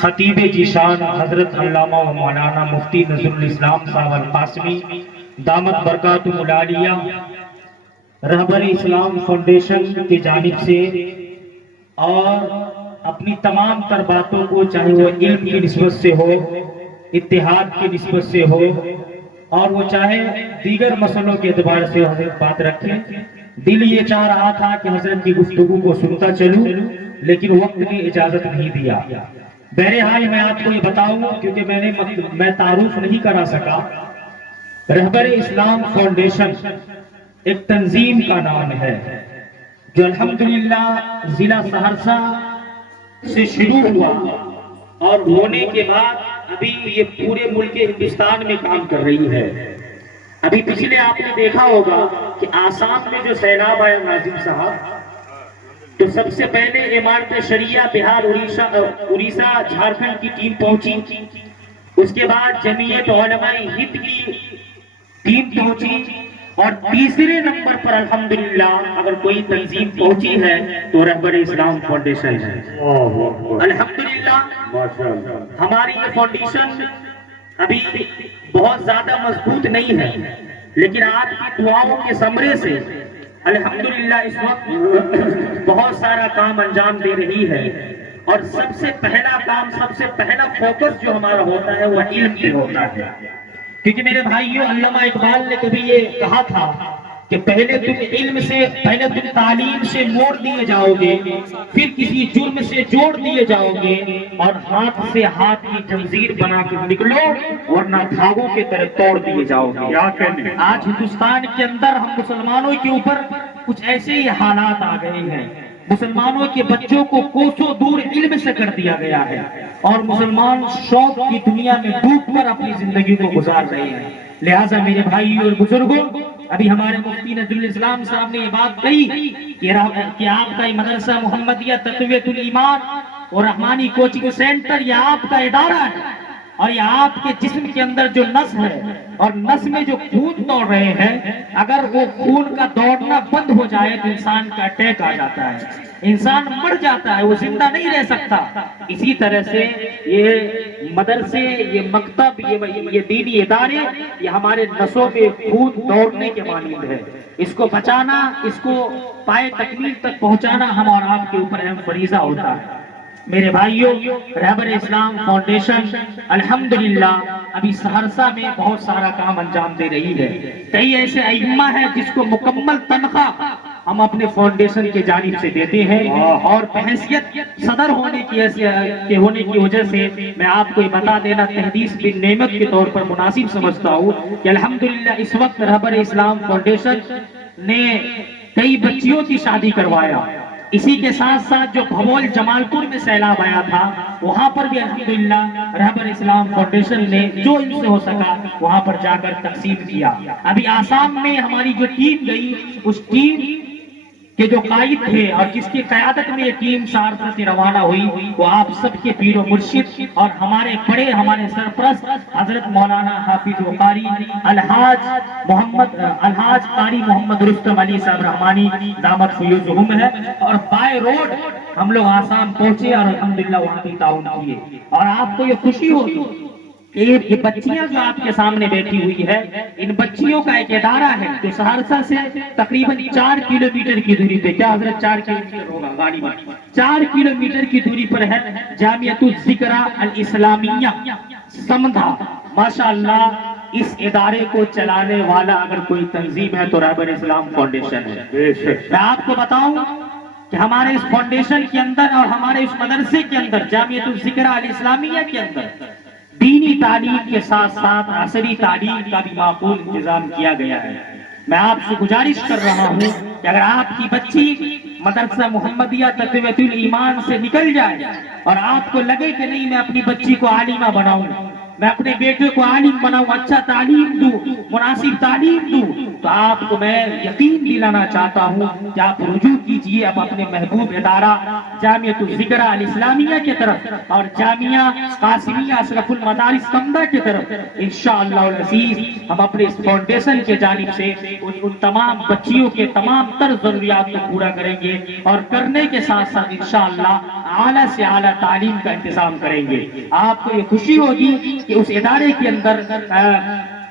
خطیب جیشان حضرت علامہ و مولانا مفتی نذر الاسلام صاحب القاسمی دامت برکاتہ العالیہ رہبر اسلام فاؤنڈیشن کی جانب سے، اور اپنی تمام تر باتوں کو چاہے وہ علم کی نسبت سے ہو، اتحاد کی نسبت سے ہو، اور وہ چاہے دیگر مسئلوں کے اعتبار سے حضرت بات رکھیں، دل یہ چاہ رہا تھا کہ حضرت کی گفتگو کو سنتا چلوں، لیکن وقت نے اجازت نہیں دیا۔ بہرحال میں آپ کو یہ بتاؤں، کیونکہ میں تعارف نہیں کرا سکا، رہبر اسلام فاؤنڈیشن ایک تنظیم کا نام ہے جو الحمدللہ ضلع سہرسہ سے شروع ہوا، اور ہونے کے بعد ابھی یہ پورے ملک ہندوستان میں کام کر رہی ہے۔ ابھی پچھلے آپ نے دیکھا ہوگا کہ آسام میں جو سیلاب آیا ناظم صاحب، تو سب سے پہلے امارت شریعہ بہار، اڑیسہ، جھارکھنڈ کی ٹیم پہنچی، اس کے بعد جمعیت علماء ہند کی ٹیم پہنچی، اور تیسرے نمبر پر الحمدللہ اگر کوئی تنظیم پہنچی ہے تو رہبر اسلام فاؤنڈیشن ہے۔ الحمدللہ ہماری یہ فاؤنڈیشن ابھی بہت زیادہ مضبوط نہیں ہے، لیکن آپ کی دعاؤں کے ثمرے سے الحمدللہ اس وقت بہت سارا کام انجام دے رہی ہے، اور سب سے پہلا کام، سب سے پہلا فوکس جو ہمارا ہوتا ہے وہ علم پہ ہوتا ہے۔ کیونکہ میرے بھائیوں، علامہ اقبال نے کبھی یہ کہا تھا کہ پہلے تم تعلیم سے موڑ دیے جاؤ گے، پھر کسی جرم سے جوڑ دیے جاؤ گے، اور ہاتھ سے ہاتھ کی جنزیر بنا کے نکلو، ورنہ دھاگوں کے طرح توڑ دیے جاؤ گے۔ آج ہندوستان کے اندر ہم مسلمانوں کے اوپر کچھ ایسے ہی حالات آ گئے ہیں، مسلمانوں کے بچوں کو کوسوں دور علم سے کر دیا گیا ہے، اور مسلمان شوق کی دنیا میں ڈوب کر اپنی زندگی کو گزار رہے ہیں۔ لہٰذا میرے بھائی اور بزرگوں، ابھی ہمارے مفتی نذر الاسلام صاحب نے یہ بات کہی کہ آپ کا یہ مدرسہ محمدیہ تقویت الایمان اور رحمانی کوچنگ سینٹر یہ آپ کا ادارہ ہے، اور یہ آپ کے جسم کے اندر جو نس ہے اور نس میں جو خون دوڑ رہے ہیں، اگر وہ خون کا دوڑنا بند ہو جائے تو انسان کا اٹیک آ جاتا ہے، انسان مر جاتا ہے، وہ زندہ نہیں رہ سکتا۔ اسی طرح سے یہ مدرسے، یہ مکتب، یہ دینی ادارے، یہ ہمارے نسوں میں خون دوڑنے کے مانند ہے۔ اس کو بچانا، اس کو پائے تکمیل تک پہنچانا ہم اور آپ کے اوپر اہم فریضہ ہوتا ہے۔ میرے بھائیوں، رہبر اسلام فاؤنڈیشن الحمدللہ ابھی سہرسہ میں بہت سارا کام انجام دے رہی ہے۔ کئی ایسے ائمہ ہیں جس کو مکمل تنخواہ ہم اپنے فاؤنڈیشن کی جانب سے دیتے ہیں، اور بحیثیت صدر ہونے کی وجہ سے میں آپ کو یہ بتا دینا تحدیث بن نعمت کے طور پر مناسب سمجھتا ہوں کہ الحمدللہ اس وقت رہبر اسلام فاؤنڈیشن نے کئی بچیوں کی شادی کروایا۔ اسی کے ساتھ ساتھ جو بھوول جمال پور میں سیلاب آیا تھا، وہاں پر بھی الحمدللہ رہبر اسلام فاؤنڈیشن نے جو ان سے ہو سکا وہاں پر جا کر تقسیم کیا۔ ابھی آسام میں ہماری جو ٹیم گئی، اس ٹیم کہ جو قائد تھے اور جس کی قیادت میں یہ ٹیم سہرسہ سے روانہ ہوئی، وہ آپ سب کے پیر و مرشد اور ہمارے بڑے، ہمارے سرپرست حضرت مولانا حافظ و قاری الحاج قاری محمد رستم علی صاحب رحمانی دامت فیوزہم ہے، اور بائی روڈ ہم لوگ آسام پہنچے اور الحمدللہ وہاں کی تعاون کیے۔ اور آپ کو یہ خوشی ہوگی کہ یہ بچیاں جو آپ کے سامنے بیٹھی ہوئی ہے، ان بچیوں کا ایک ادارہ ہے جو سہرسہ سے تقریباً 4 کلومیٹر کی دوری پہ، کیا حضرت 4 کلومیٹر ہوگا گاڑی میں، 4 کلومیٹر کی دوری پر ہے جامعۃ الذکریٰ الاسلامیہ سمدھا۔ ماشاءاللہ اس ادارے کو چلانے والا اگر کوئی تنظیم ہے تو رہبر اسلام فاؤنڈیشن ہے۔ میں آپ کو بتاؤں کہ ہمارے اس فاؤنڈیشن کے اندر اور ہمارے اس مدرسے کے اندر، جامعۃ الذکریٰ الاسلامیہ کے اندر، دینی تعلیم کے ساتھ ساتھ عصری تعلیم کا بھی معقول انتظام کیا گیا ہے۔ میں آپ سے گزارش کر رہا ہوں کہ اگر آپ کی بچی مدرسہ محمدیہ تقویت الایمان سے نکل جائے اور آپ کو لگے کہ نہیں میں اپنی بچی کو عالمہ بناؤں، میں اپنے بیٹے کو عالم بناؤں، اچھا تعلیم دوں، مناسب تعلیم دوں، تو آپ کو میں یقین دلانا چاہتا ہوں کہ آپ رجوع کیجئے اب اپنے محبوب ادارہ جامعۃ الذکریٰ الاسلامیہ کی طرف اور جامعہ قاسمیہ اشرف المدارس سمدھا کی طرف۔ انشاءاللہ العزیز ہم اپنے اس فاؤنڈیشن کے جانب سے ان تمام بچیوں کے تمام تر ضروریات کو پورا کریں گے، اور کرنے کے ساتھ ساتھ انشاءاللہ اعلیٰ سے اعلیٰ تعلیم کا انتظام کریں گے۔ آپ کو یہ خوشی ہوگی کہ اس ادارے کے اندر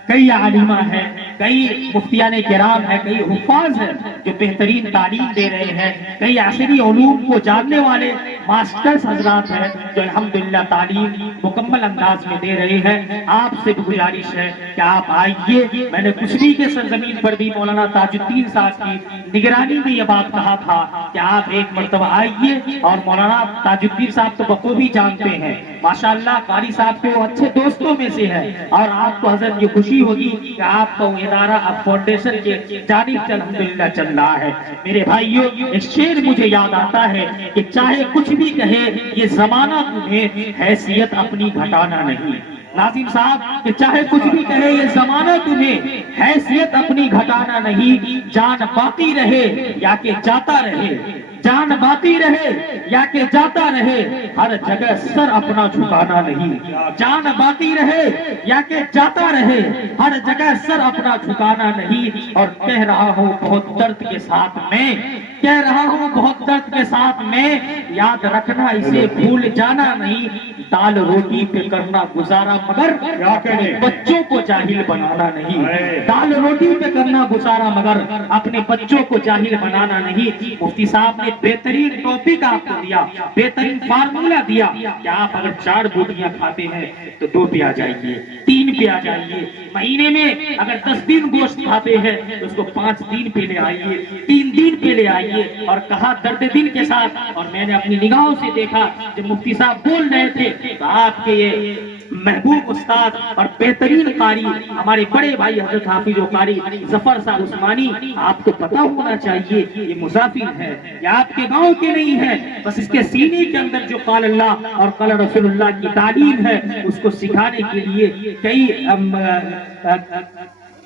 کئی عالمہ ہیں، کئی مفتیان کرام ہیں، کئی حفاظ ہیں جو بہترین تعلیم دے رہے ہیں، کئی عصری علوم کو جاننے والے ماسٹرز حضرات ہیں جو الحمدللہ تعلیم مکمل انداز میں دے رہے ہیں۔ آپ سے بھی گزارش ہے کہ آپ آئیے۔ میں نے کشمیر کے سرزمین پر بھی مولانا تاج الدین صاحب کی نگرانی میں یہ بات کہا تھا کہ آپ ایک مرتبہ آئیے، اور مولانا تاج الدین صاحب تو بخوبی جانتے ہیں ماشاءاللہ، قاری صاحب کے وہ اچھے دوستوں میں سے ہے، اور آپ کو حضرت یہ خوشی ہوگی کہ آپ کا وہ ادارہ اب فاؤنڈیشن کے جانب سے الحمدللہ چل رہا ہے۔ میرے بھائیوں، ایک شعر مجھے یاد آتا ہے کہ چاہے کچھ بھی کہے یہ زمانہ تمہیں، حیثیت اپنی گھٹانا نہیں۔ ناظم صاحب کہ چاہے کچھ بھی کہے یہ زمانہ تمہیں، حیثیت اپنی گھٹانا نہیں، جان باقی رہے یا کہ جاتا رہے، جان باقی رہے یا کہ جاتا رہے، ہر جگہ سر اپنا جھکانا نہیں۔ جان باقی رہے یا کہ جاتا رہے، ہر جگہ سر اپنا جھکانا نہیں۔ اور کہہ رہا ہوں بہت درد کے ساتھ میں، کہہ رہا ہوں بہت درد کے ساتھ میں، یاد رکھنا اسے بھول جانا نہیں۔ دال روٹی پہ کرنا گزارا مگر اپنے بچوں کو جاہل بنانا نہیں۔ دال روٹی پہ کرنا گزارا مگر اپنے بچوں کو جاہل بنانا نہیں۔ مفتی صاحب نے بہترین ٹاپک آپ کو دیا، بہترین فارمولا دیا کہ آپ اگر 4 بوٹیاں کھاتے ہیں تو 2 پہ آ جائیے، 3 پہ آ جائیے۔ مہینے میں اگر 10 دن گوشت کھاتے ہیں تو اس کو 5 دن پہ لے آئیے، 3 دن پہ لے آئیے۔ اور کہا درد دل کے ساتھ، اور میں نے اپنی نگاہوں سے دیکھا جب مفتی صاحب بول رہے تھے تو آپ کے یہ محبوب استاد اور بہترین قاری ہمارے بڑے بھائی حضرت حافظ و قاری ظفر صاحب عثمانی، آپ کو پتا ہونا چاہیے یہ مسافر ہے، یہ آپ کے گاؤں کے نہیں ہے، بس اس کے سینے کے اندر جو قال اللہ اور قال رسول اللہ کی تعلیم ہے اس کو سکھانے کے لیے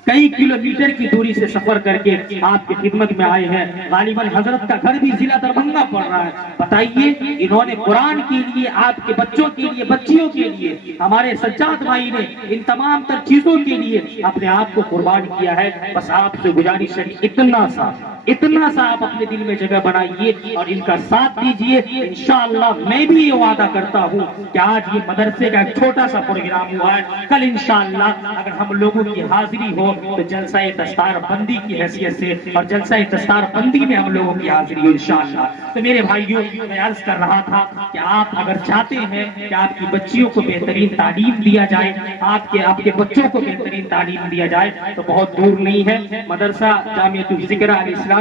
کئی کلومیٹر کی دوری سے سفر کر کے آپ کی خدمت میں آئے ہیں۔ غالباً حضرت کا گھر بھی ضلع دربھنگہ پڑ رہا ہے۔ بتائیے انہوں نے قرآن کے لیے، آپ کے بچوں کے لیے، بچیوں کے لیے، ہمارے سجاد بھائی نے ان تمام تر چیزوں کے لیے اپنے آپ کو قربان کیا ہے۔ بس آپ سے گزارش ہے کہ اتنا سا آپ اپنے دل میں جگہ بنائیے اور ان کا ساتھ دیجئے۔ انشاءاللہ میں بھی یہ وعدہ کرتا ہوں کہ آج یہ مدرسے کا ایک چھوٹا سا پروگرام ہوا ہے، کل انشاءاللہ اگر ہم لوگوں کی حاضری ہو تو جلسہ دستار بندی کی حیثیت سے، اور جلسہ دستار بندی میں ہم لوگوں کی حاضری ہو انشاءاللہ۔ تو میرے بھائیوں، میں عرض کر رہا تھا کہ آپ اگر چاہتے ہیں کہ آپ کی بچیوں کو بہترین تعلیم دیا جائے، آپ کے بچوں کو بہترین تعلیم دیا جائے تو بہت دور نہیں ہے، مدرسہ جامعۃ الذکریٰ الاسلامیہ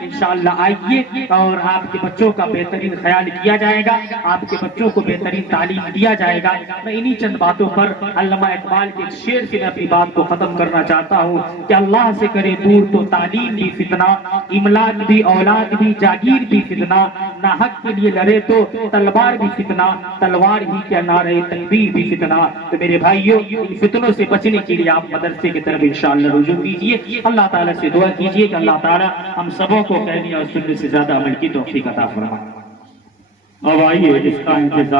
انشاءاللہ آئیے اور آپ کے بچوں کا بہترین خیال کیا جائے گا، آپ کے بچوں کو بہترین تعلیم دیا جائے گا۔ میں انہی چند باتوں پر علامہ اقبال کے شعر سے میں اپنی بات کو ختم کرنا چاہتا ہوں کہ اللہ سے کرے دور تو تعلیم بھی فتنہ، املاک بھی، اولاد بھی، جاگیر بھی فتنہ، نہ حق کے لیے لڑے تو تلوار بھی فتنہ، تلوار ہی کیا نعرہ تکبیر بھی فتنہ۔ تو میرے بھائیوں، ان فتنوں سے بچنے کے لیے آپ مدرسے کی طرف انشاءاللہ رجوع کیجیے۔ اللہ تعالیٰ سے دعا کیجیے کہ اللہ تعالیٰ ہم سبوں کو کہنے اور سننے سے زیادہ عمل کی توفیق عطا فرمائے۔ اب آئیے اس کا انتظار